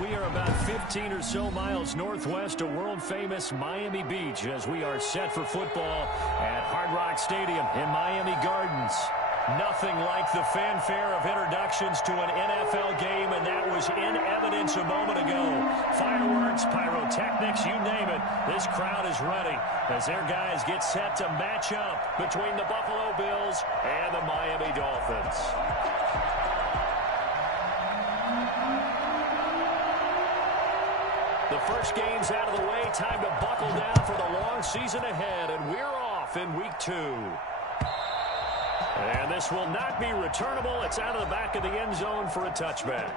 We are about 15 or so miles northwest of world-famous Miami Beach as we are set for football at Hard Rock Stadium in Miami Gardens. Nothing like the fanfare of introductions to an NFL game, and that was in evidence a moment ago. Fireworks, pyrotechnics, you name it. This crowd is ready as their guys get set to match up between the Buffalo Bills and the Miami Dolphins. The first game's out of the way. Time to buckle down for the long season ahead, and we're off in week 2. And this will not be returnable. It's out of the back of the end zone for a touchback.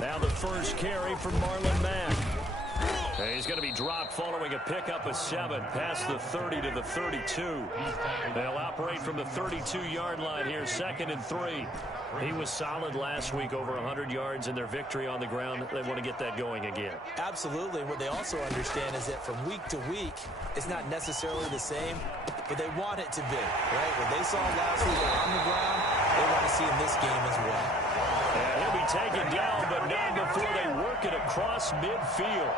Now the first carry from Marlon Mack. He's going to be dropped following a pickup of 7 past the 30 to the 32. They'll operate from the 32-yard line here, 2nd and 3. He was solid last week, over 100 yards in their victory on the ground. They want to get that going again. Absolutely. What they also understand is that from week to week, it's not necessarily the same, but they want it to be, right? What they saw last week on the ground, they want to see in this game as well. And he'll be taken down, but not before they work it across midfield.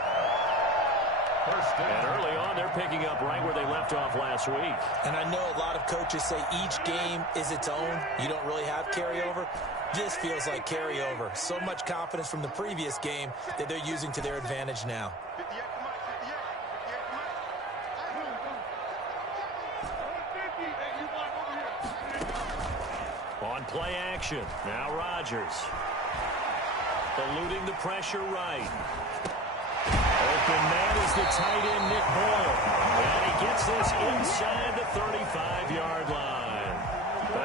And early on, they're picking up right where they left off last week. And I know a lot of coaches say each game is its own. You don't really have carryover. This feels like carryover. So much confidence from the previous game that they're using to their advantage now. On play action, now Rodgers. Eluding the pressure right. Open man is the tight end, Nick Boyle. And he gets this inside the 35-yard line.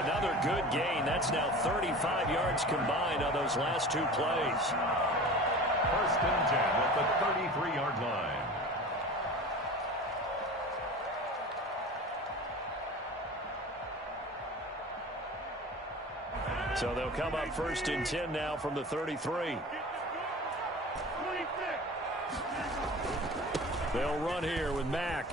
Another good gain. That's now 35 yards combined on those last 2 plays. 1st and 10 at the 33-yard line. So they'll come up 1st and 10 now from the 33. They'll run here with Mack.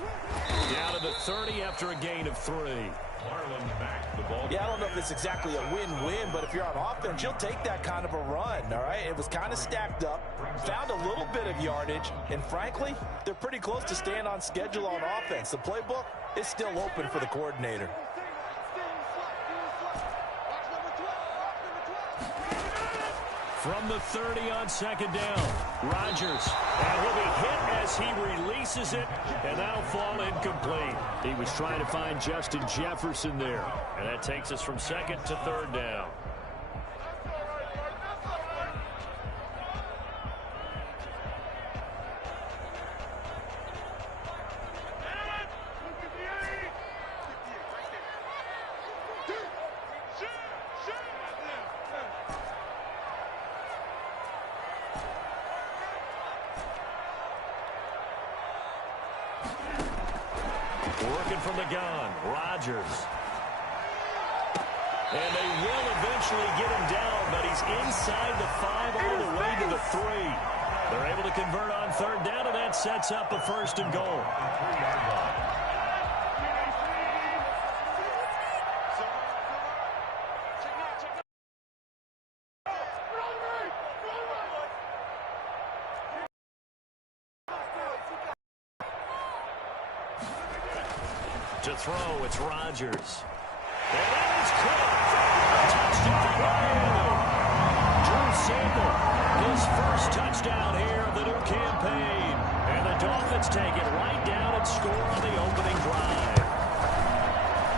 Down to the 30 after a gain of 3. Marlon Mack, the ball. Yeah, I don't know if it's exactly a win-win, but if you're on offense, you'll take that kind of a run, all right? It was kind of stacked up, found a little bit of yardage, and frankly, they're pretty close to staying on schedule on offense. The playbook is still open for the coordinator. From the 30 on 2nd down, Rodgers. And he'll be hit as he releases it, and that'll fall incomplete. He was trying to find Justin Jefferson there. And that takes us from 2nd to 3rd down. Working from the gun, Rodgers. And they will eventually get him down, but he's inside the 5 all the way to the 3. They're able to convert on 3rd down, and that sets up a 1st and goal. To throw, it's Rodgers. And that is caught. Touchdown, Miami. Drew Sample, his first touchdown here of the new campaign. And the Dolphins take it right down and score on the opening drive.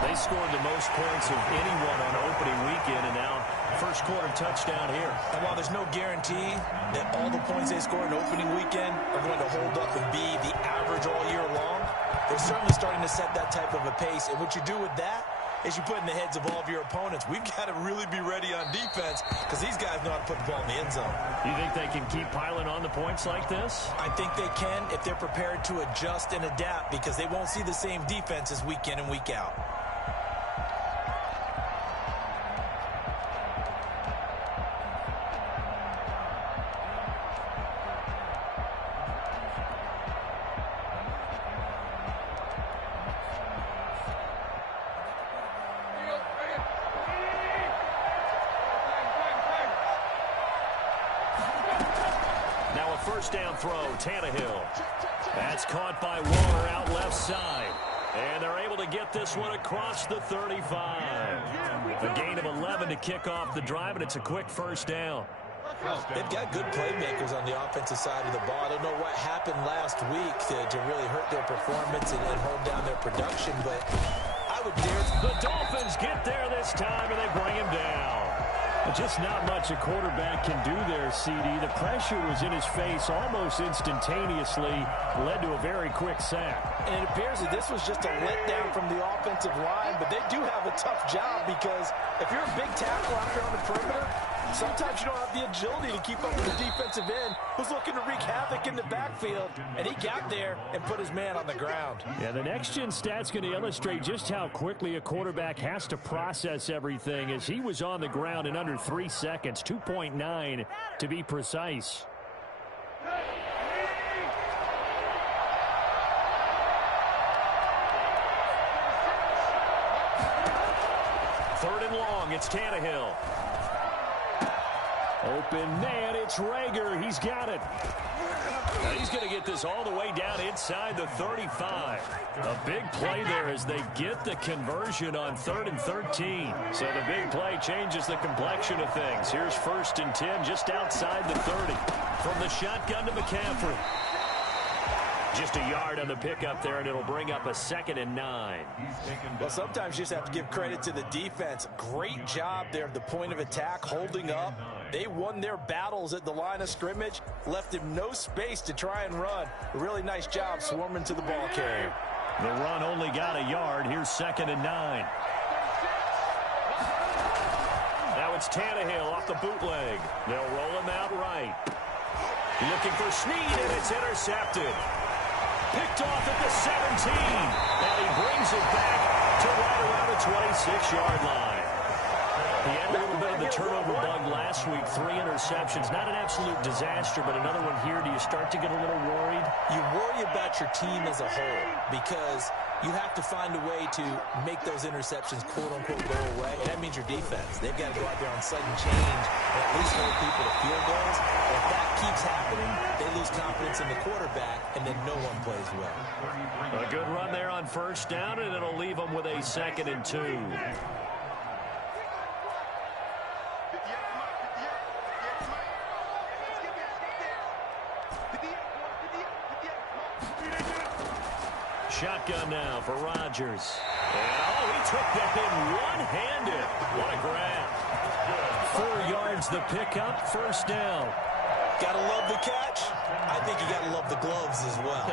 They scored the most points of anyone on opening weekend, and now first quarter touchdown here. And while there's no guarantee that all the points they score in opening weekend are going to hold up and be the average all year long, they're certainly starting to set that type of a pace. And what you do with that is you put in the heads of all of your opponents. We've got to really be ready on defense because these guys know how to put the ball in the end zone. You think they can keep piling on the points like this? I think they can if they're prepared to adjust and adapt because they won't see the same defenses week in and week out. First down throw, Tannehill. That's caught by Waller out left side. And they're able to get this one across the 35. A gain of 11 to kick off the drive, and it's a quick first down. They've got good playmakers on the offensive side of the ball. I don't know what happened last week to really hurt their performance and hold down their production, but I would dare... The Dolphins get there this time, and they bring him down. Just not much a quarterback can do there, CD. The pressure was in his face almost instantaneously, led to a very quick sack. And it appears that this was just a letdown from the offensive line, but they do have a tough job because if you're a big tackle out there on the perimeter, sometimes you don't have the agility to keep up with the defensive end who's looking to wreak havoc in the backfield, and he got there and put his man on the ground. Yeah, the next-gen stat's going to illustrate just how quickly a quarterback has to process everything as he was on the ground in under 3 seconds, 2.9 to be precise. Third and long, it's Tannehill. Open man, it's Rager. He's got it. Now he's going to get this all the way down inside the 35. A big play there as they get the conversion on 3rd and 13. So the big play changes the complexion of things. Here's 1st and 10 just outside the 30. From the shotgun to McCaffrey. Just a yard on the pickup there, and it'll bring up a 2nd and 9. Well, sometimes you just have to give credit to the defense. Great job there at the point of attack, holding up. They won their battles at the line of scrimmage, left him no space to try and run. A really nice job swarming to the ball carrier. The run only got a yard. Here's 2nd and 9. Now it's Tannehill off the bootleg. They'll roll him out right. Looking for Snead, and it's intercepted. Picked off at the 17. And he brings it back to right around the 26-yard line. He had a little bit of the turnover bug last week. 3 interceptions. Not an absolute disaster, but another one here. Do you start to get a little worried? You worry about your team as a whole because you have to find a way to make those interceptions, quote-unquote, go away. And that means your defense. They've got to go out there on sudden change and at least hold people to field goals. And if that keeps happening, they lose confidence in the quarterback, and then no one plays well. A good run there on 1st down, and it'll leave them with a 2nd and 2. Shotgun now for Rodgers. And, he took that in one-handed. What a grab. 4 yards the pickup, 1st down. Gotta love the catch. I think you gotta love the gloves as well.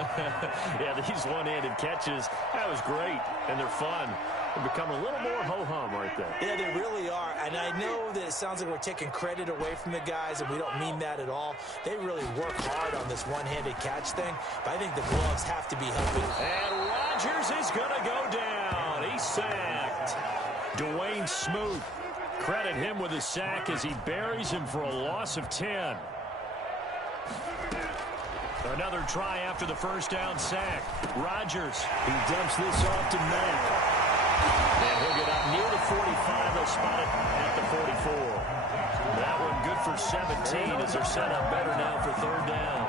Yeah, these one-handed catches, that was great, and they're fun. They become a little more ho-hum right there. Yeah, they really are. And I know that it sounds like we're taking credit away from the guys, and we don't mean that at all. They really work hard on this one-handed catch thing, but I think the gloves have to be helping. And Rodgers is going to go down. He's sacked. Dwayne Smoot, credit him with a sack as he buries him for a loss of 10. Another try after the 1st down sack. Rodgers, he dumps this off to Matt. And he'll get up near the 45. They'll spot it at the 44. That one good for 17 as they're set up better now for 3rd down.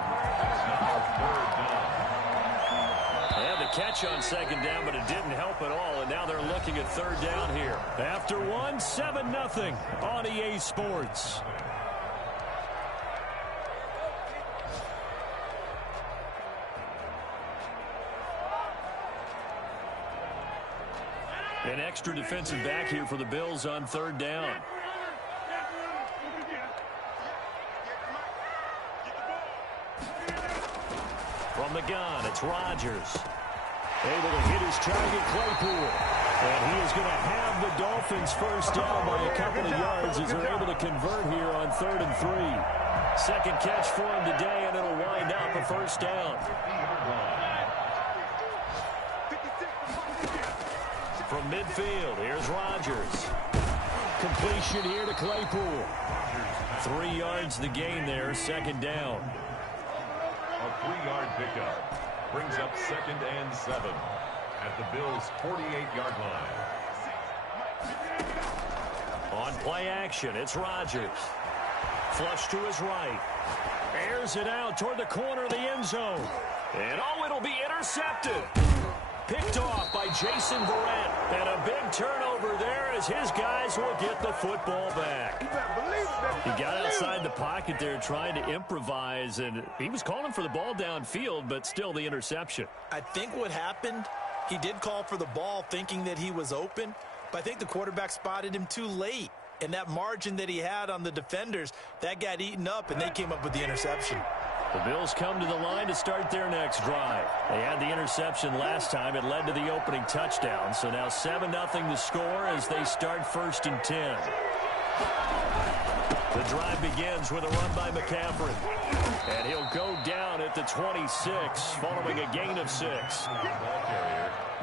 They had the catch on 2nd down, but it didn't help at all. And now they're looking at 3rd down here. After 7-0 on EA Sports. An extra defensive back here for the Bills on 3rd down. From the gun, it's Rodgers. Able to hit his target, Claypool. And he is going to have the Dolphins first down by a couple of yards as they're able to convert here on 3rd and 3. Second catch for him today, and it'll wind up a first down. From midfield, here's Rodgers. Completion here to Claypool. 3 yards the gain there, second down. A 3-yard pickup brings up 2nd and 7 at the Bills' 48-yard line. On play action, it's Rodgers. Flush to his right. Airs it out toward the corner of the end zone. And it'll be intercepted. Picked off by Jason Verrett. And a big turnover there as his guys will get the football back. He got outside the pocket there trying to improvise, and he was calling for the ball downfield, but still the interception. I think what happened, he did call for the ball thinking that he was open, but I think the quarterback spotted him too late. And that margin that he had on the defenders, that got eaten up, and they came up with the interception. The Bills come to the line to start their next drive. They had the interception last time. It led to the opening touchdown. So now 7-0 the score as they start 1st and 10. The drive begins with a run by McCaffrey. And he'll go down at the 26, following a gain of 6.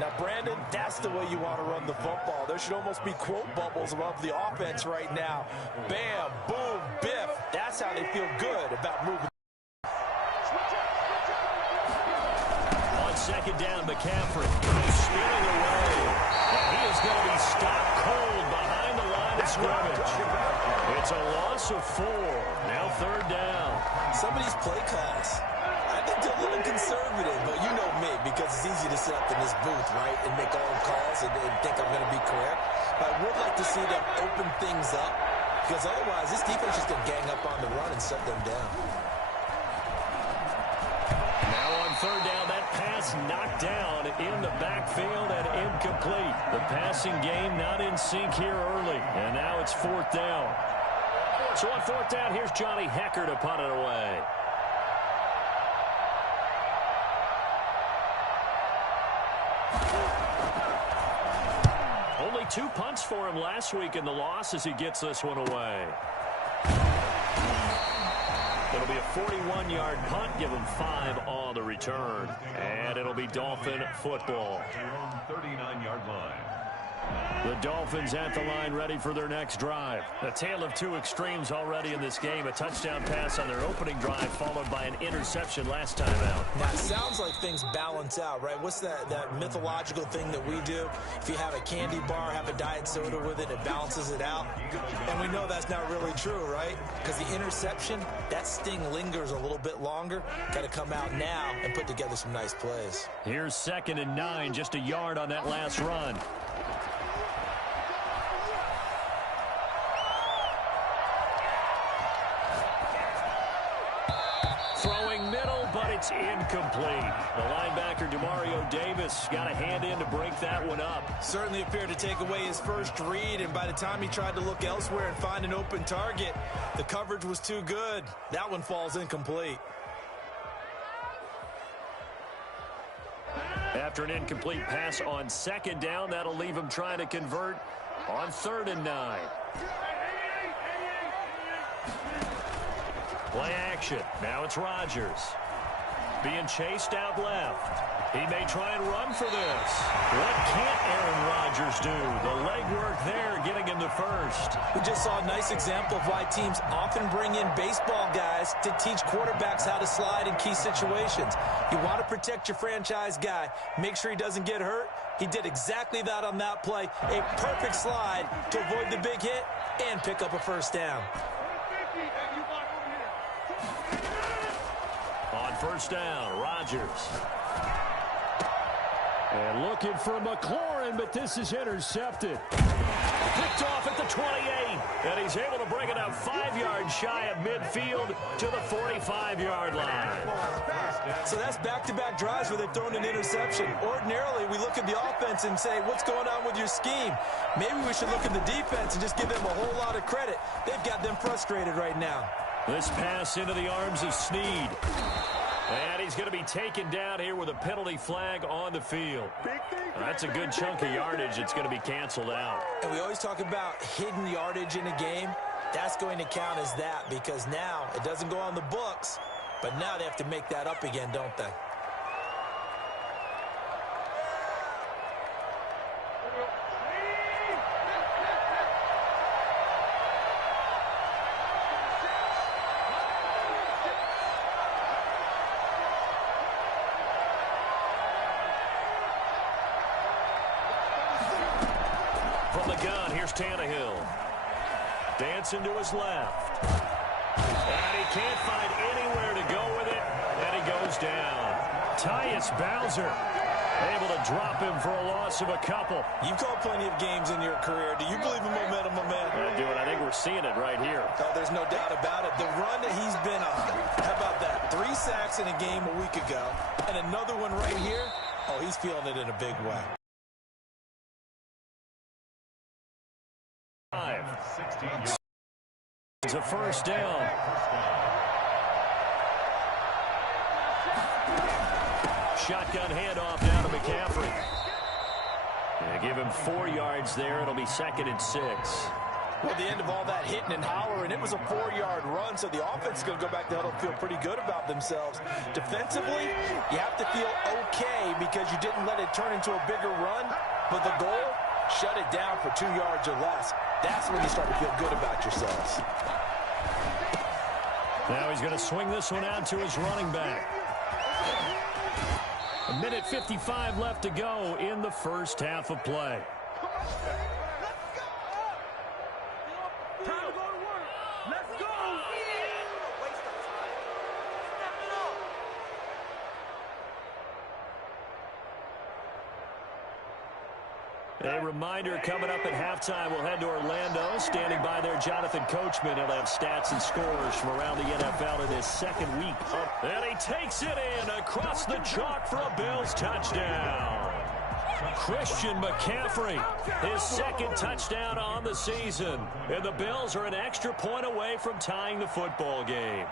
Now, Brandon, that's the way you want to run the football. There should almost be quote bubbles above the offense right now. Bam, boom, biff. That's how they feel good about moving. On second down, McCaffrey spinning away. And he is going to be stopped cold behind the line of scrimmage. It's a loss of 4. Now 3rd down. Some of these play calls, I think they're a little conservative, but you know me, because it's easy to sit up in this booth, right, and make all the calls and think I'm going to be correct. But I would like to see them open things up, because otherwise this defense is going to gang up on the run and shut them down. Now on 3rd down, that pass knocked down in the backfield and incomplete. The passing game not in sync here early, and now it's 4th down. So on 4th down, here's Johnny Hecker to punt it away. Only 2 punts for him last week in the loss as he gets this one away. It'll be a 41-yard punt, give him 5 on the return. And it'll be Dolphin football. 39-yard line. The Dolphins at the line ready for their next drive. A tale of 2 extremes already in this game. A touchdown pass on their opening drive followed by an interception last time out. Now, it sounds like things balance out, right? What's that mythological thing that we do? If you have a candy bar, have a diet soda with it, it balances it out. And we know that's not really true, right? Because the interception, that sting lingers a little bit longer. Got to come out now and put together some nice plays. Here's 2nd and 9, just a yard on that last run. Throwing middle, but it's incomplete. The linebacker, Demario Davis, got a hand in to break that one up. Certainly appeared to take away his first read, and by the time he tried to look elsewhere and find an open target, the coverage was too good. That one falls incomplete. After an incomplete pass on 2nd down, that'll leave him trying to convert on 3rd and 9. Play action. Now it's Rodgers. Being chased out left. He may try and run for this. What can't Aaron Rodgers do? The legwork there getting him to 1st. We just saw a nice example of why teams often bring in baseball guys to teach quarterbacks how to slide in key situations. You want to protect your franchise guy. Make sure he doesn't get hurt. He did exactly that on that play. A perfect slide to avoid the big hit and pick up a first down. On 1st down, Rodgers. And looking for McLaurin, but this is intercepted. Picked off at the 28, and he's able to bring it up 5 yards shy of midfield to the 45-yard line. So that's back-to-back drives where they've thrown an interception. Ordinarily, we look at the offense and say, what's going on with your scheme? Maybe we should look at the defense and just give them a whole lot of credit. They've got them frustrated right now. This pass into the arms of Snead. And he's going to be taken down here with a penalty flag on the field. That's a good chunk of yardage. It's going to be canceled out. And we always talk about hidden yardage in a game. That's going to count as that because now it doesn't go on the books, but now they have to make that up again, don't they? From the gun, here's Tannehill. Dancing to his left. And he can't find anywhere to go with it, and he goes down. Tyus Bowser able to drop him for a loss of a couple. You've called plenty of games in your career. Do you believe in momentum, my man? I do, and I think we're seeing it right here. Oh, there's no doubt about it. The run that he's been on. How about that? 3 sacks in a game a week ago, and another one right here. Oh, he's feeling it in a big way. 16 yards. It's a first down. Shotgun handoff now to McCaffrey. They give him 4 yards there. It'll be 2nd and 6. Well, at the end of all that hitting and hollering, it was a 4-yard run, so the offense is going to go back to huddle and feel pretty good about themselves. Defensively, you have to feel okay because you didn't let it turn into a bigger run, but the goal, shut it down for 2 yards or less. That's when you start to feel good about yourselves. Now he's going to swing this one out to his running back. 1:55 left to go in the first half of play. A reminder, coming up at halftime, we'll head to Orlando. Standing by there, Jonathan Coachman. He'll have stats and scores from around the NFL in his 2nd week up. And he takes it in across the chalk for a Bills touchdown. Christian McCaffrey, his 2nd touchdown on the season. And the Bills are an extra point away from tying the football game.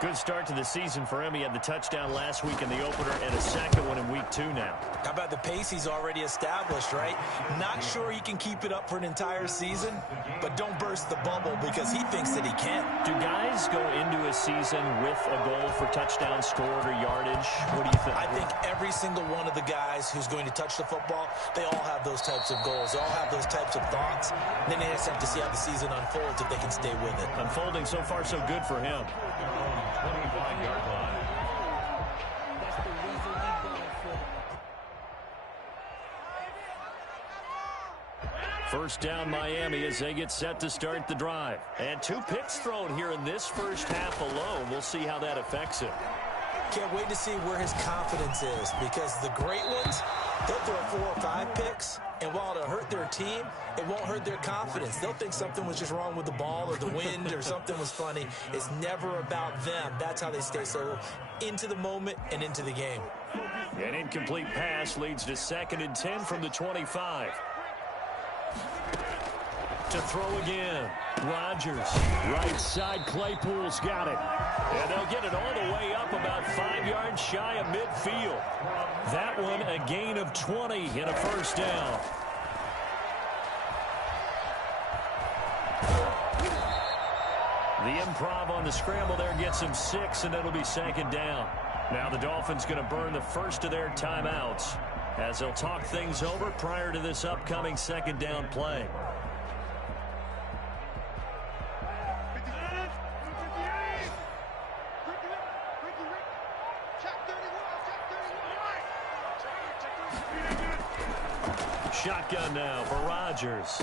Good start to the season for him. He had the touchdown last week in the opener and a 2nd one in week 2 now. How about the pace he's already established, right? Not sure he can keep it up for an entire season, but don't burst the bubble because he thinks that he can. Do guys go into a season with a goal for touchdown scored or yardage? What do you think? I think every single one of the guys who's going to touch the football, they all have those types of goals. They all have those types of thoughts. Then they just have to see how the season unfolds if they can stay with it. Unfolding so far so good for him. 25-yard line. First down Miami as they get set to start the drive. And 2 picks thrown here in this first half alone. We'll see how that affects him. Can't wait to see where his confidence is because the great ones, they'll throw 4 or 5 picks, and while it'll hurt their team, it won't hurt their confidence. They'll think something was just wrong with the ball or the wind or something was funny. It's never about them. That's how they stay so into the moment and into the game. An incomplete pass leads to 2nd and 10 from the 25. To throw again. Rodgers. Right side. Claypool's got it. And they'll get it all the way up about 5 yards shy of midfield. That one a gain of 20 and a first down. The improv on the scramble there gets him 6, and it'll be 2nd down. Now the Dolphins going to burn the first of their timeouts as they'll talk things over prior to this upcoming 2nd down play. Shotgun now for Rodgers.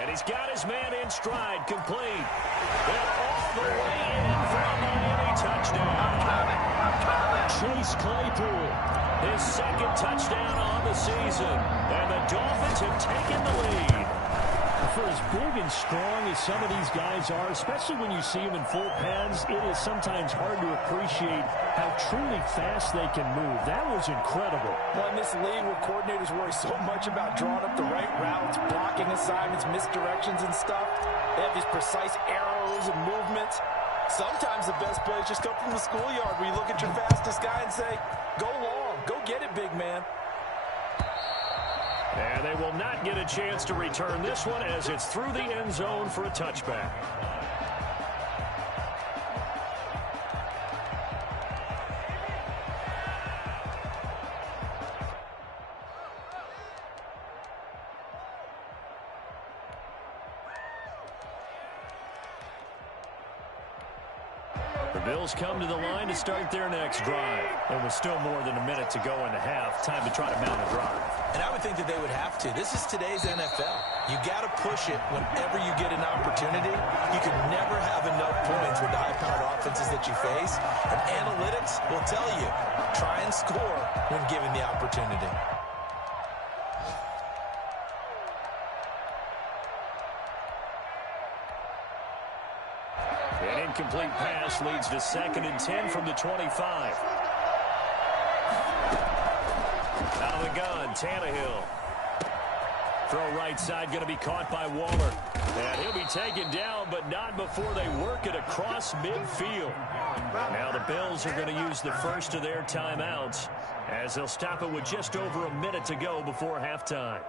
And he's got his man in stride, complete. And all the way in for a Miami touchdown. Chase Claypool, his 2nd touchdown on the season. And the Dolphins have taken the lead. For as big and strong as some of these guys are, especially when you see them in full pads, it is sometimes hard to appreciate how truly fast they can move. That was incredible. Well, in this league where coordinators worry so much about drawing up the right routes, blocking assignments, misdirections and stuff, they have these precise arrows and movements. Sometimes the best plays just come from the schoolyard where you look at your fastest guy and say, go long, go get it, big man. And they will not get a chance to return this one as it's through the end zone for a touchback. The Bills come to the line to start their next drive. And with still more than a minute to go in the half, time to try to mount a drive. And I would think that they would have to. This is today's NFL. You got to push it whenever you get an opportunity. You can never have enough points with the high-powered offenses that you face. And analytics will tell you, try and score when given the opportunity. An incomplete pass leads to 2nd and 10 from the 25. Out of the gun, Tannehill. Throw right side going to be caught by Waller. And he'll be taken down, but not before they work it across midfield. Now the Bills are going to use the first of their timeouts as they'll stop it with just over a minute to go before halftime.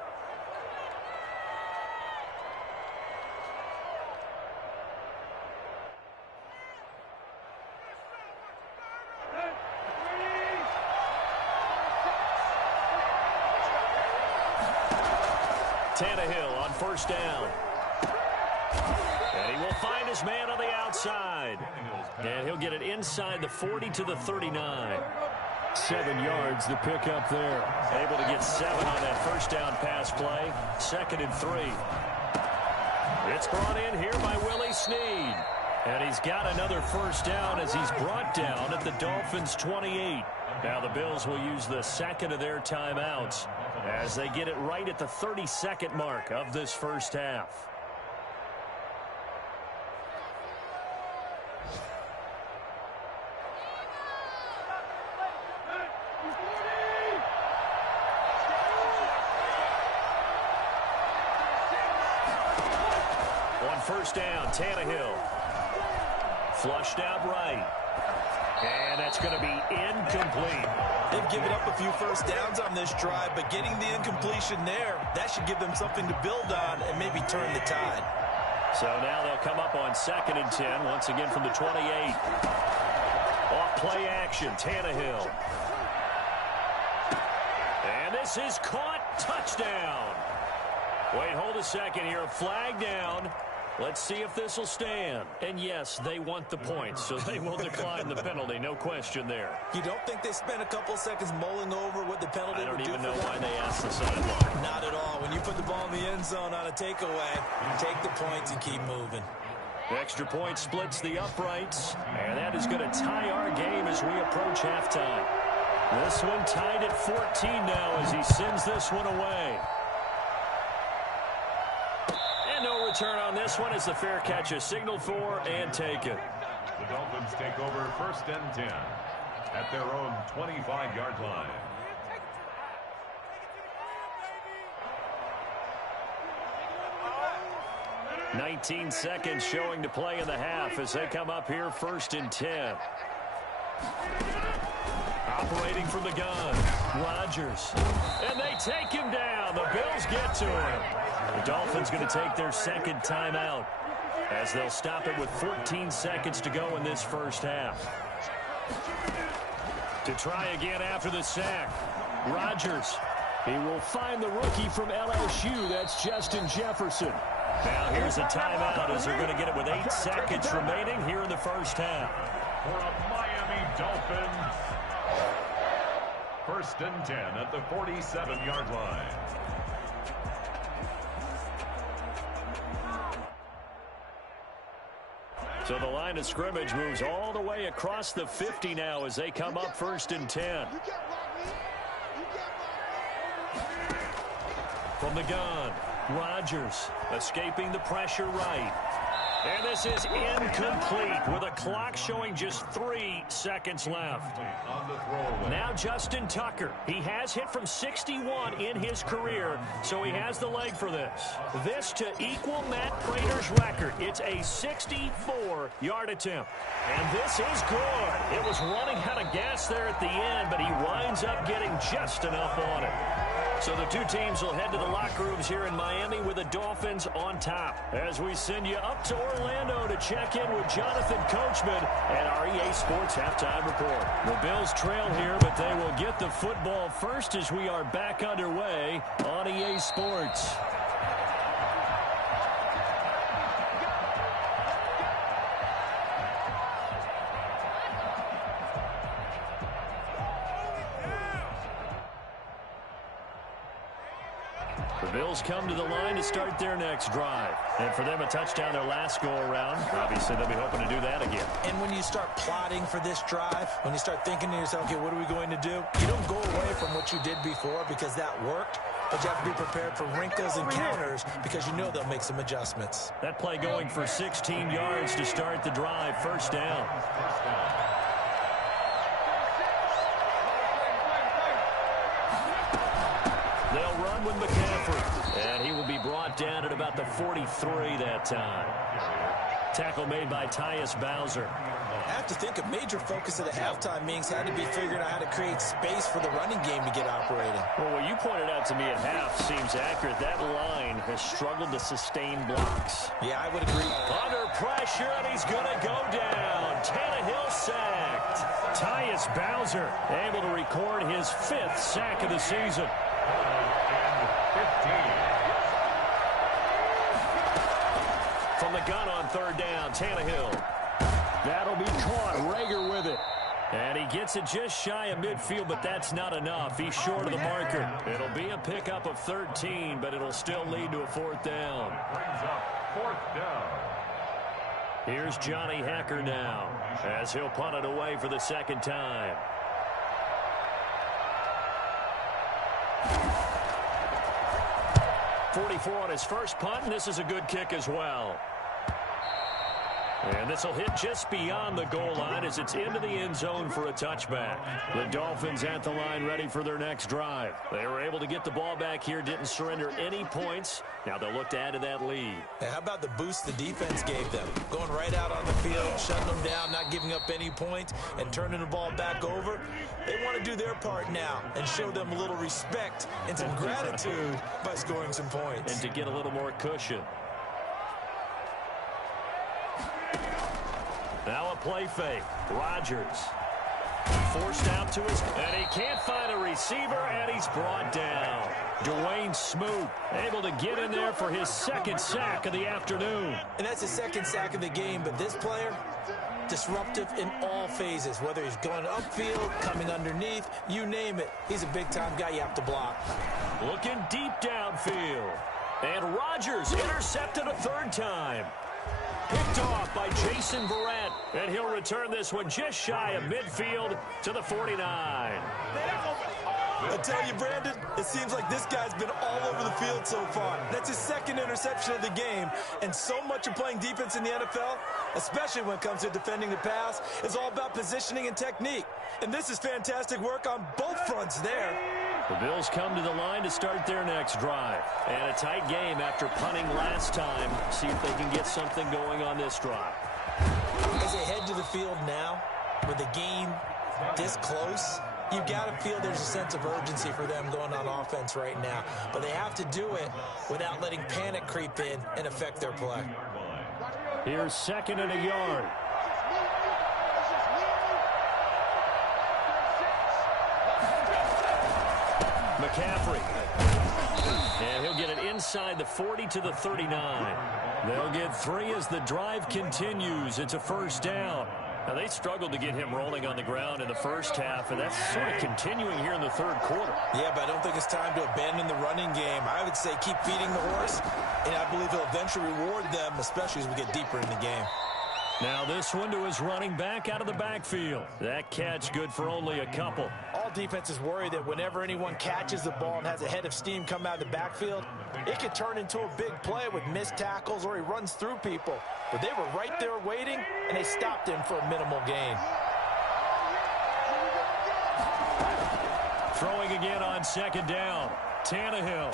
Tannehill on first down. And he will find his man on the outside. And he'll get it inside the 40 to the 39. 7 yards the pickup there. Able to get 7 on that first down pass play. 2nd and 3. It's brought in here by Willie Snead. And he's got another first down as he's brought down at the Dolphins' 28. Now the Bills will use the second of their timeouts as they get it right at the 32nd mark of this first half. On first down, Tannehill. Flushed out right. And that's going to be incomplete. They've given up a few first downs on this drive, but getting the incompletion there, that should give them something to build on and maybe turn the tide. So now they'll come up on 2nd and 10, once again from the 28. Off play action, Tannehill. And this is caught. Touchdown. Wait, hold a second here. Flag down. Let's see if this will stand. And yes, they want the points, so they will decline the penalty. No question there. You don't think they spent a couple seconds mulling over what the penalty would do? I don't even know why them? they asked the sideline. Not at all. When you put the ball in the end zone on a takeaway, you take the points and keep moving. Extra point splits the uprights, and that is going to tie our game as we approach halftime. This one tied at 14 now as he sends this one away. No return on this one as the fair catch is signaled for and taken. The Dolphins take over 1st and 10 at their own 25-yard line. "19 seconds showing to play in the half as they come up here 1st and 10. Operating from the gun, Rodgers. And they take him down. The Bills get to him. The Dolphins going to take their 2nd timeout as they'll stop it with 14 seconds to go in this first half. To try again after the sack, Rodgers. He will find the rookie from LSU. That's Justin Jefferson. Now here's a timeout as they're going to get it with 8 seconds remaining here in the first half. For a Miami Dolphins, 1st and 10 at the 47-yard line. So the line of scrimmage moves all the way across the 50 now as they come up 1st and 10. From the gun, Rodgers escaping the pressure right. And this is incomplete with a clock showing just 3 seconds left. Now Justin Tucker. He has hit from 61 in his career, so he has the leg for this. This to equal Matt Prater's record. It's a 64-yard attempt. And this is good. It was running out of gas there at the end, but he winds up getting just enough on it. So the two teams will head to the locker rooms here in Miami with the Dolphins on top. As we send you up to Orlando to check in with Jonathan Coachman at our EA Sports Halftime Report. The Bills trail here, but they will get the football first as we are back underway on EA Sports. The Bills come to the line to start their next drive. And for them, a touchdown their last go-around. Obviously, they'll be hoping to do that again. And when you start plotting for this drive, when you start thinking to yourself, okay, what are we going to do? You don't go away from what you did before because that worked, but you have to be prepared for wrinkles and counters because you know they'll make some adjustments. That play going for 16 yards to start the drive. First down. They'll run with McCaffrey, and he will be brought down at about the 43 that time. Tackle made by Tyus Bowser. I have to think a major focus of the halftime meetings had to be figuring out how to create space for the running game to get operating. Well, what you pointed out to me at half seems accurate. That line has struggled to sustain blocks. Yeah, I would agree. Under pressure, and he's going to go down. Tannehill sacked. Tyus Bowser able to record his 5th sack of the season. From the gun on third down, Tannehill. That'll be caught. Rager with it. And he gets it just shy of midfield, but that's not enough. He's short of the marker. It'll be a pickup of 13, but it'll still lead to a 4th down. Brings up 4th down. Here's Johnny Hacker now, as he'll punt it away for the second time. .44 on his first punt, and this is a good kick as well. And this will hit just beyond the goal line as it's into the end zone for a touchback. The Dolphins at the line ready for their next drive. They were able to get the ball back here, didn't surrender any points. Now they'll look to add to that lead. And how about the boost the defense gave them? Going right out on the field, shutting them down, not giving up any points, and turning the ball back over. They want to do their part now and show them a little respect and some gratitude by scoring some points. And to get a little more cushion. Now a play fake. Rodgers forced out to his, and he can't find a receiver, and he's brought down. Dwayne Smoot able to get in there for his 2nd sack of the afternoon. And that's his 2nd sack of the game, but this player, disruptive in all phases, whether he's going upfield, coming underneath, you name it. He's a big-time guy you have to block. Looking deep downfield. And Rodgers intercepted a 3rd time. Picked off by Jason Verrett, and he'll return this one just shy of midfield to the 49. I tell you, Brandon, it seems like this guy's been all over the field so far. That's his 2nd interception of the game, and so much of playing defense in the NFL, especially when it comes to defending the pass, is all about positioning and technique. And this is fantastic work on both fronts there. The Bills come to the line to start their next drive. And a tight game after punting last time. See if they can get something going on this drive. As they head to the field now, with the game this close, you've got to feel there's a sense of urgency for them going on offense right now. But they have to do it without letting panic creep in and affect their play. Here's 2nd and a yard. McCaffrey. And he'll get it inside the 40 to the 39. They'll get 3 as the drive continues. It's a 1st down. Now, they struggled to get him rolling on the ground in the first half, and that's sort of continuing here in the 3rd quarter. Yeah, but I don't think it's time to abandon the running game. I would say keep feeding the horse, and I believe he'll eventually reward them, especially as we get deeper in the game. Now this one to his running back out of the backfield. That catch good for only a couple. All defenses worry that whenever anyone catches the ball and has a head of steam come out of the backfield, it could turn into a big play with missed tackles or he runs through people. But they were right there waiting, and they stopped him for a minimal gain. Throwing again on second down. Tannehill.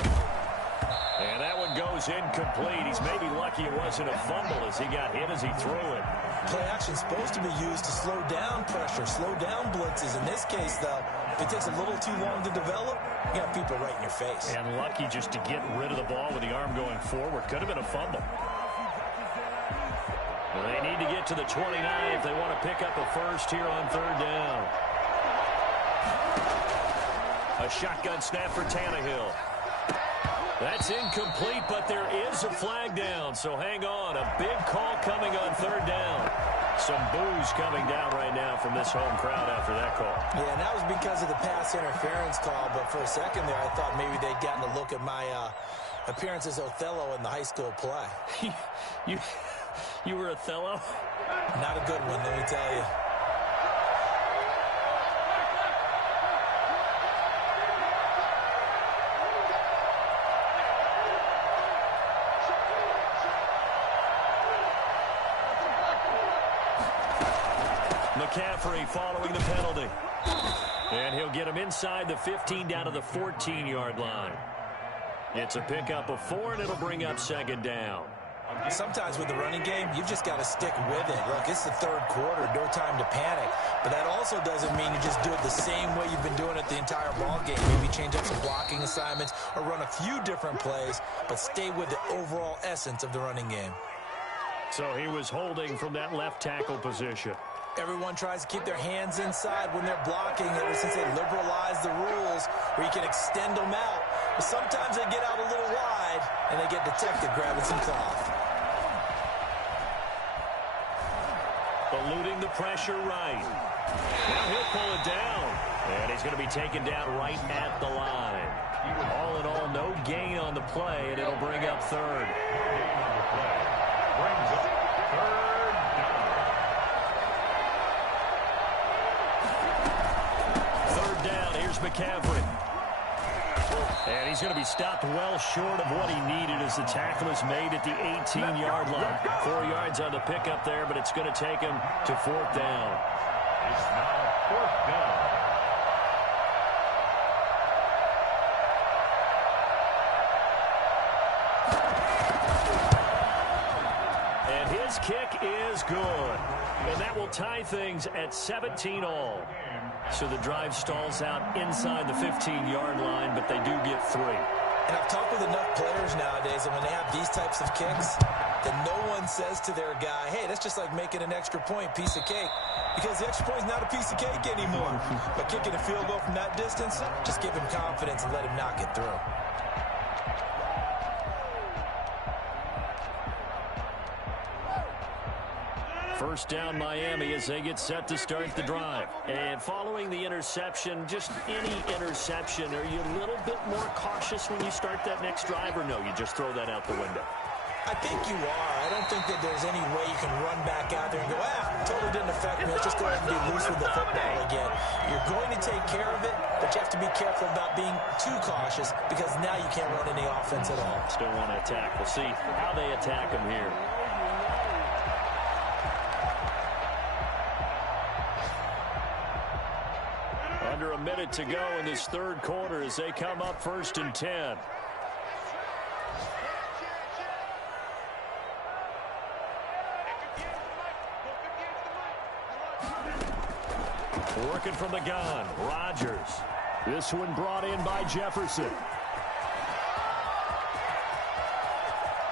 And that one goes incomplete. He's maybe lucky it wasn't a fumble as he got hit as he threw it. Play action's supposed to be used to slow down pressure, slow down blitzes. In this case, though, if it takes a little too long to develop, you got people right in your face. And lucky just to get rid of the ball with the arm going forward. Could have been a fumble. Well, they need to get to the 29 if they want to pick up a first here on third down. A shotgun snap for Tannehill. That's incomplete, but there is a flag down, so hang on. A big call coming on third down. Some boos coming down right now from this home crowd after that call. Yeah, and that was because of the pass interference call, but for a second there, I thought maybe they'd gotten a look at my appearance as Othello in the high school play. You were Othello? Not a good one, let me tell you. McCaffrey following the penalty. And he'll get him inside the 15 down to the 14-yard line. It's a pickup of 4, and it'll bring up second down. Sometimes with the running game, you've just got to stick with it. Look, it's the third quarter, no time to panic. But that also doesn't mean you just do it the same way you've been doing it the entire ball game. Maybe change up some blocking assignments or run a few different plays, but stay with the overall essence of the running game. So he was holding from that left tackle position. Everyone tries to keep their hands inside when they're blocking ever since they liberalized the rules where you can extend them out. But sometimes they get out a little wide, and they get detected grabbing some cloth. Eluding the pressure right. Now he'll pull it down. And he's going to be taken down right at the line. All in all, no gain on the play, and it'll bring up third. Brings up third down. Third down, here's McCaffrey. And he's going to be stopped well short of what he needed as the tackle is made at the 18-yard line. 4 yards on the pickup there, but it's going to take him to fourth down. It's now fourth down. And his kick is good. And that will tie things at 17 all. So the drive stalls out inside the 15-yard line, but they do get 3. And I've talked with enough players nowadays, and when they have these types of kicks, then no one says to their guy, hey, that's just like making an extra point, piece of cake. Because the extra point is not a piece of cake anymore. But kicking a field goal from that distance, just give him confidence and let him knock it through. First down Miami as they get set to start the drive. And following the interception, just any interception, are you a little bit more cautious when you start that next drive, or no, you just throw that out the window? I think you are. I don't think that there's any way you can run back out there and go, totally didn't affect me. Let's just go ahead and be loose with the football again. You're going to take care of it, but you have to be careful about being too cautious because now you can't run any offense at all. Still want to attack. We'll see how they attack them here. Under a minute to go in this third quarter as they come up 1st and 10. Working from the gun, Rodgers. This one brought in by Jefferson.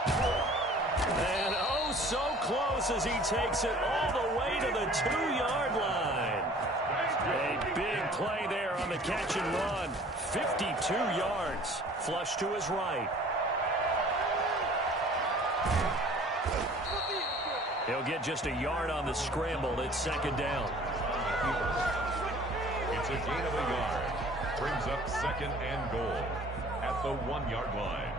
And oh, so close as he takes it all the way to the 2-yard line. A big play there on the catch and run. 52 yards. Flush to his right. He'll get just a yard on the scramble. It's second down. It's a gain of a yard. Brings up second and goal at the 1-yard line.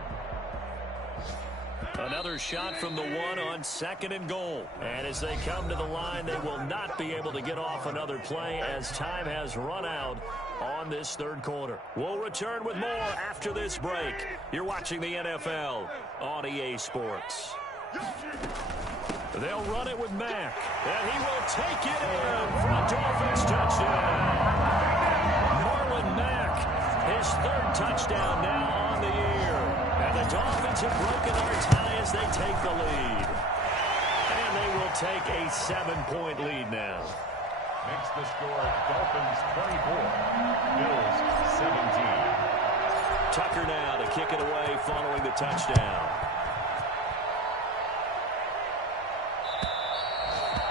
Another shot from the 1 on second and goal. And as they come to the line, they will not be able to get off another play as time has run out on this third quarter. We'll return with more after this break. You're watching the NFL on EA Sports. They'll run it with Mack, and he will take it in for a Dolphins touchdown. Marlon Mack, his third touchdown now on the year. And the Dolphins have broken our tie as they take the lead. And they will take a 7-point lead now. Makes the score Dolphins 24, Bills 17. Tucker now to kick it away following the touchdown.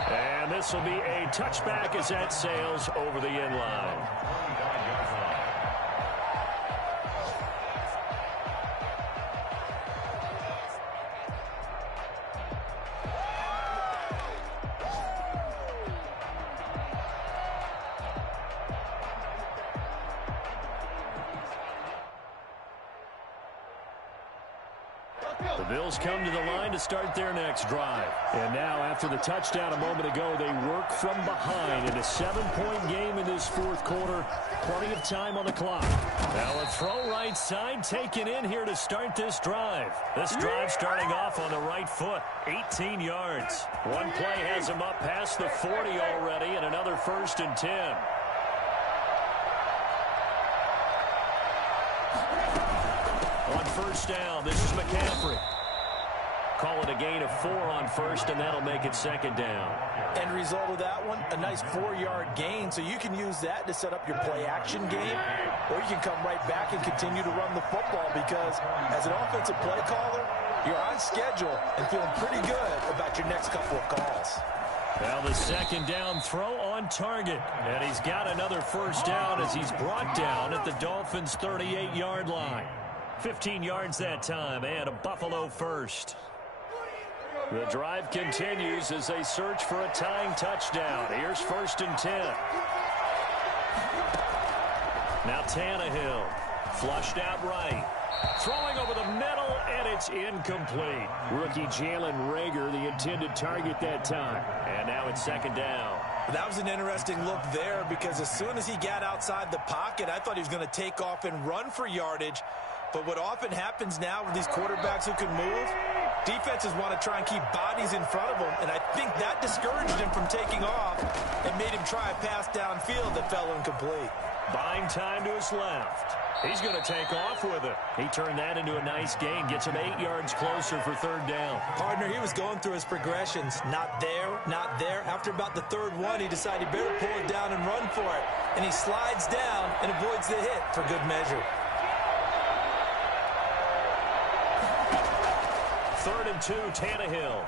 And this will be a touchback as that sails over the end line. The Bills come to the line to start their next drive. And now, after the touchdown a moment ago, they work from behind in a 7-point game in this fourth quarter. Plenty of time on the clock. Now a throw right side taken in here to start this drive. This drive starting off on the right foot. 18 yards. One play has him up past the 40 already, and another 1st and 10. On first down, this is McCaffrey. Call it a gain of 4 on first, and that'll make it 2nd down. End result of that one, a nice 4-yard gain, so you can use that to set up your play-action game, or you can come right back and continue to run the football because as an offensive play caller, you're on schedule and feeling pretty good about your next couple of calls. Now the 2nd down throw on target, and he's got another 1st down as he's brought down at the Dolphins' 38-yard line. 15 yards that time, and a Buffalo first. The drive continues as they search for a tying touchdown. Here's 1st and 10. Now Tannehill, flushed out right. Throwing over the middle, and it's incomplete. Rookie Jalen Reagor, the intended target that time. And now it's 2nd down. That was an interesting look there because as soon as he got outside the pocket, I thought he was going to take off and run for yardage. But what often happens now with these quarterbacks who can move, defenses want to try and keep bodies in front of them, and I think that discouraged him from taking off and made him try a pass downfield that fell incomplete. Buying time to his left. He's going to take off with it. He turned that into a nice gain, gets him 8 yards closer for 3rd down. Partner, he was going through his progressions. Not there, not there. After about the 3rd one, he decided he better pull it down and run for it. And he slides down and avoids the hit for good measure. 3rd and 2, Tannehill.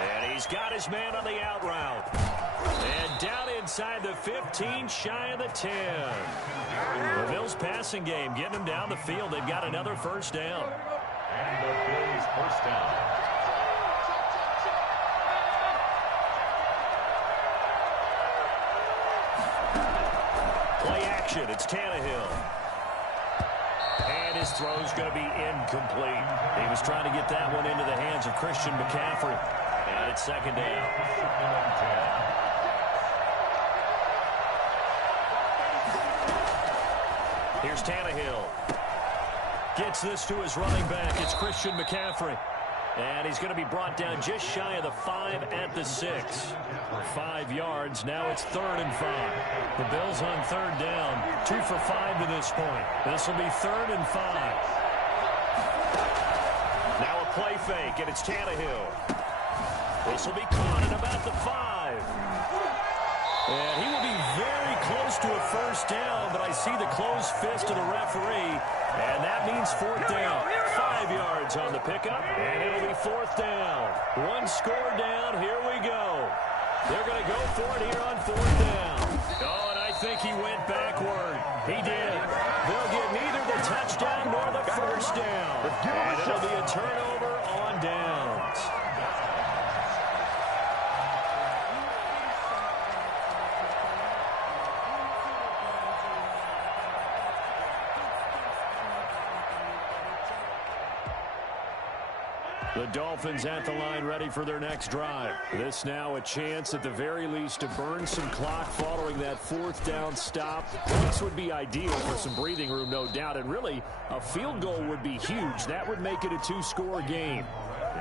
And he's got his man on the out route. And down inside the 15, shy of the 10. The Bills passing game, getting them down the field. They've got another 1st down. And the Bills 1st down. Play action, it's Tannehill. And his throw's going to be incomplete. He was trying to get that one into the hands of Christian McCaffrey. And it's 2nd down. Here's Tannehill. Gets this to his running back. It's Christian McCaffrey. And he's going to be brought down just shy of the 5 at the 6. 5 yards. Now it's 3rd and 5. The Bills on 3rd down. 2 for 5 to this point. This will be 3rd and 5. Now a play fake, and it's Tannehill. This will be caught at about the 5. And he will be very close to a 1st down, but I see the closed fist of the referee, and that means 4th down. 5 yards on the pickup, and it'll be 4th down. 1 score down, here we go. They're going to go for it here on 4th down. Oh, and I think he went backward. He did. They'll get neither the touchdown nor the 1st down. And it'll be a turnover on downs. The Dolphins at the line ready for their next drive. This now a chance at the very least to burn some clock following that fourth down stop. Points would be ideal for some breathing room, no doubt. And really, a field goal would be huge. That would make it a two-score game.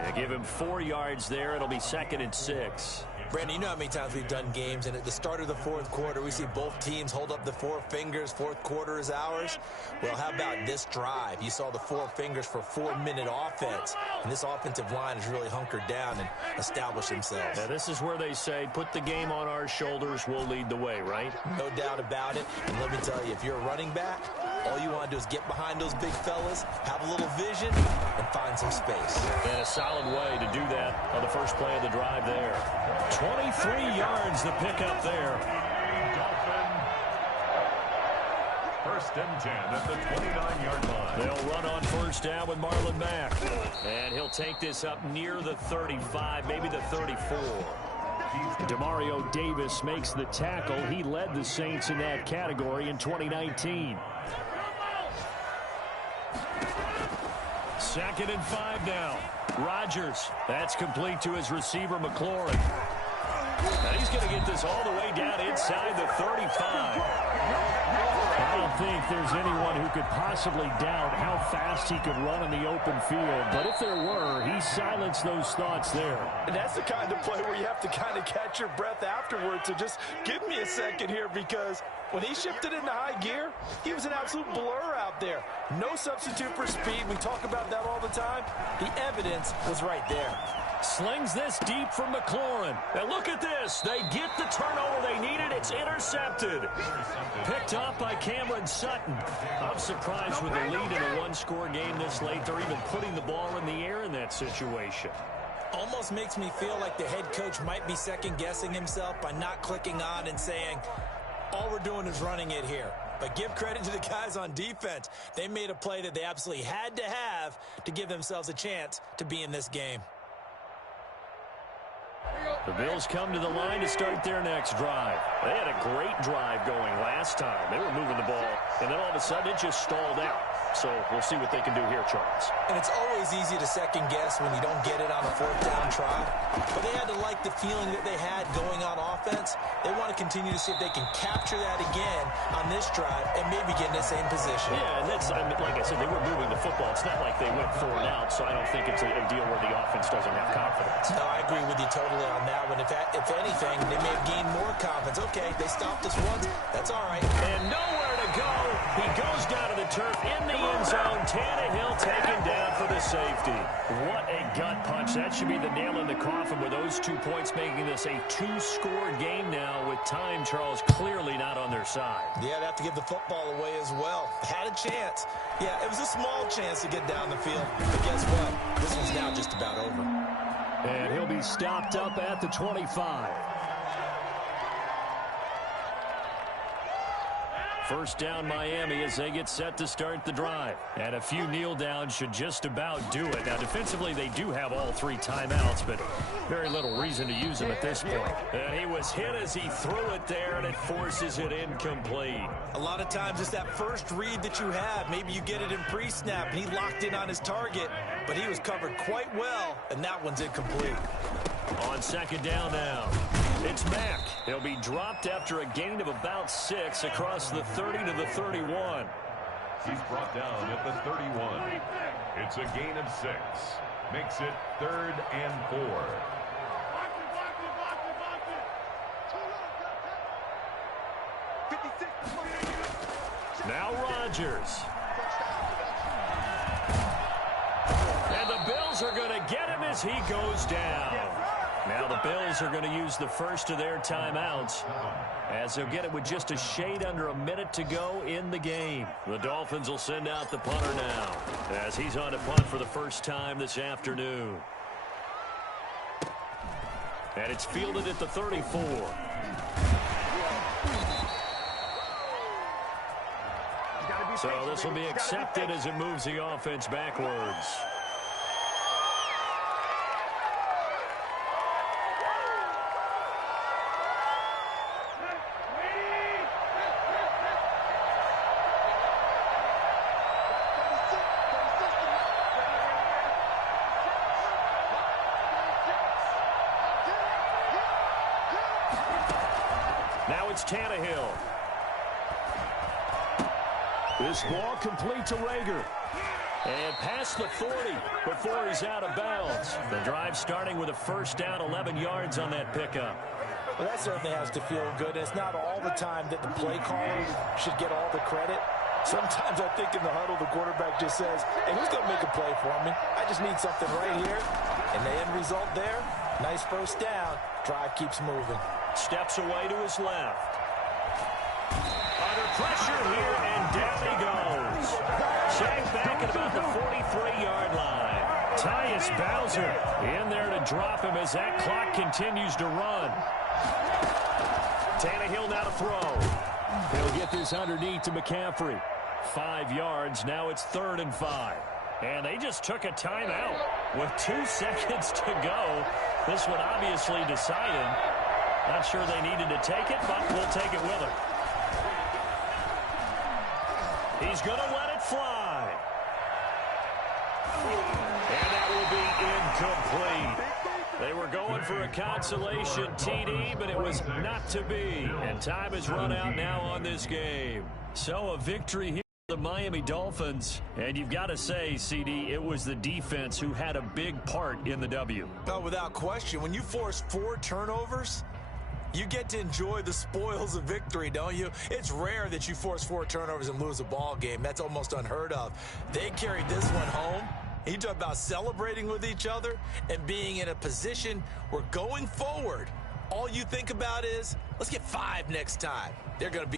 They give him 4 yards there. It'll be 2nd and 6. Brandon, you know how many times we've done games, and at the start of the fourth quarter, we see both teams hold up the 4 fingers. Fourth quarter is ours. Well, how about this drive? You saw the 4 fingers for 4-minute offense, and this offensive line has really hunkered down and established themselves. Now, this is where they say, put the game on our shoulders, we'll lead the way, right? No doubt about it. And let me tell you, if you're a running back, all you want to do is get behind those big fellas, have a little vision, and find some space. And a solid way to do that on the first play of the drive there. 23 yards the pickup there. Dolphin. 1st and 10 at the 29-yard line. They'll run on first down with Marlon Mack. And he'll take this up near the 35, maybe the 34. Demario Davis makes the tackle. He led the Saints in that category in 2019. 2nd and 5 now. Rodgers. That's complete to his receiver, McLaurin. Now he's going to get this all the way down inside the 35. I don't think there's anyone who could possibly doubt how fast he could run in the open field. But if there were, he silenced those thoughts there. And that's the kind of play where you have to kind of catch your breath afterwards. So just give me a second here, because when he shifted into high gear, he was an absolute blur out there. No substitute for speed. We talk about that all the time. The evidence was right there. Slings this deep from McLaurin. And look at this. They get the turnover they needed. It's intercepted. Picked off by Cameron Sutton. I'm surprised with the lead in a one-score game this late. They're even putting the ball in the air in that situation. Almost makes me feel like the head coach might be second-guessing himself by not clicking on and saying, all we're doing is running it here. But give credit to the guys on defense. They made a play that they absolutely had to have to give themselves a chance to be in this game. The Bills come to the line to start their next drive. They had a great drive going last time. They were moving the ball, and then all of a sudden it just stalled out. So we'll see what they can do here, Charles. And it's always easy to second guess when you don't get it on a 4th down try. But they had to like the feeling that they had going on offense. They want to continue to see if they can capture that again on this drive and maybe get in the same position. Yeah, and that's, I mean, like I said, they were moving the football. It's not like they went 4 and out, so I don't think it's a deal where the offense doesn't have confidence. No, I agree with you totally on that one. If anything, they may have gained more confidence. Okay, they stopped us once. That's all right. And nowhere to go. He goes down to the turf in the end zone. Tannehill taken down for the safety. What a gut punch. That should be the nail in the coffin with those 2 points, making this a 2-score game now with time, Charles, clearly not on their side. Yeah, they have to give the football away as well. Had a chance. Yeah, it was a small chance to get down the field. But guess what? This one's now just about over. And he'll be stopped up at the 25. First down Miami as they get set to start the drive. And a few kneel downs should just about do it. Now defensively they do have all 3 timeouts, but very little reason to use them at this point. And he was hit as he threw it there, and it forces it incomplete. A lot of times it's that first read that you have. Maybe you get it in pre-snap and he locked in on his target, but he was covered quite well, and that one's incomplete. On second down now, it's Mack. He'll be dropped after a gain of about 6 across the 30 to the 31. He's brought down at the 31. It's a gain of 6. Makes it 3rd and 4. Now Rodgers. And the Bills are going to get him as he goes down. Now the Bills are going to use the first of their timeouts as they'll get it with just a shade under a minute to go in the game. The Dolphins will send out the punter now as he's on to punt for the first time this afternoon. And it's fielded at the 34. So this will be accepted as it moves the offense backwards. Now it's Tannehill. This ball complete to Rager. And past the 40 before he's out of bounds. The drive starting with a first down, 11 yards on that pickup. Well, that certainly has to feel good. It's not all the time that the play caller should get all the credit. Sometimes I think in the huddle, the quarterback just says, hey, who's going to make a play for me? I just need something right here. And the end result there, nice first down. Drive keeps moving. Steps away to his left. Under pressure here, and down he goes. Sacked back at about the 43-yard line. Tyus Bowser in there to drop him as that clock continues to run. Tannehill now to throw. He'll get this underneath to McCaffrey. 5 yards. Now it's 3rd and 5. And they just took a timeout with 2 seconds to go. This one obviously decided. Not sure they needed to take it, but we'll take it with them. He's going to let it fly. And that will be incomplete. They were going for a consolation TD, but it was not to be. And time has run out now on this game. So a victory here for the Miami Dolphins. And you've got to say, CD, it was the defense who had a big part in the W. No, without question. When you force 4 turnovers, you get to enjoy the spoils of victory, don't you? It's rare that you force 4 turnovers and lose a ball game. That's almost unheard of. They carried this one home. You talk about celebrating with each other and being in a position where going forward, all you think about is, let's get 5 next time. They're going to be...